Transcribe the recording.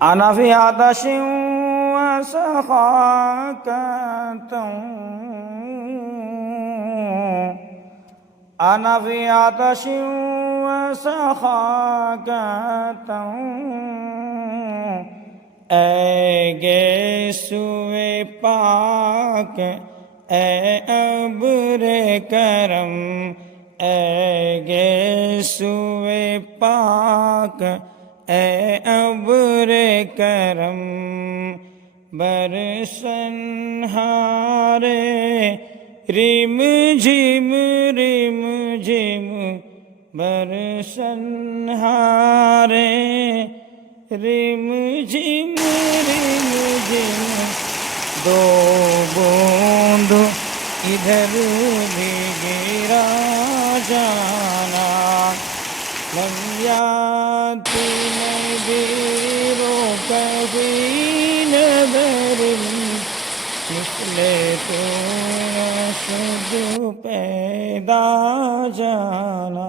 أنا في عطش وسخاكة أنا في عطش وسخاكة ऐ गेसुए पाक ऐ अब्रे करम ऐ गेसुए पाक ऐ अब्रे करम बरसनहारे रिम झिम बरसनहारे रिम झिम दो बूंद इधर भी गिरा जाना लम्याती नबीरो कभी नदर निकले तो शुद्ध पैदा जाना।